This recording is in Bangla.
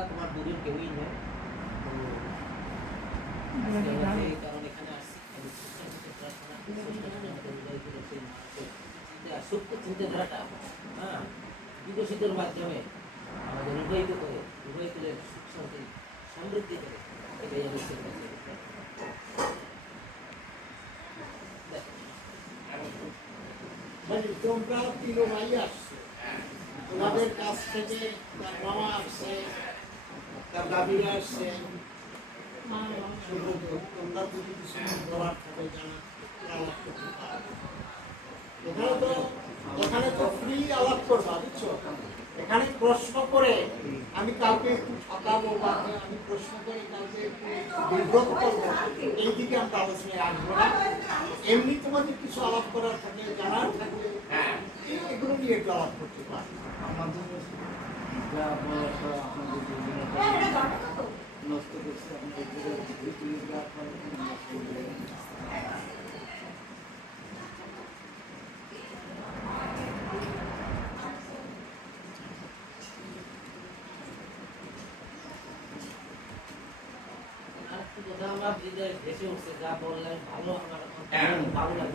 ছাড়া তোমার দুজন কেউই নেই। তো কারণ এখানে আসছি সত্য চিন্তাধারাটা হ্যাঁ বিকশিতের মাধ্যমে আমাদের রূপায়িত করে রূপায়িতের সুখ শান্তি সমৃদ্ধি করে এটাই আমি চিন্তা করি। মানে তোমরা তিনো ভাই আসছে, তোমাদের কাছ থেকে তার মামা আসছে, তার দাদিরা আসছে, তোমরা যদি কিছু বলার থাকে জানা আলাপ করতে পারো। এখানে তো ফ্রি আলাপ করবা, বুঝছো? এখানে প্রশ্ন করে আমি কাউকে একটু ঠকাবো বা আমি প্রশ্ন করে কাউকে একটু বিব্রত করবো, এই দিকে আমরা আলোচনায় আসবো না। এমনি তোমাদের কিছু আলাপ করার থাকে, জানার থাকে, এগুলো নিয়ে একটু আলাপ করতে পারো। আমাদের যা বয়সটা আপনাদের নষ্ট করছে, আমার হৃদয়ে ভেসে উঠছে, যা বললেন ভালো, আমার ভালো লাগে।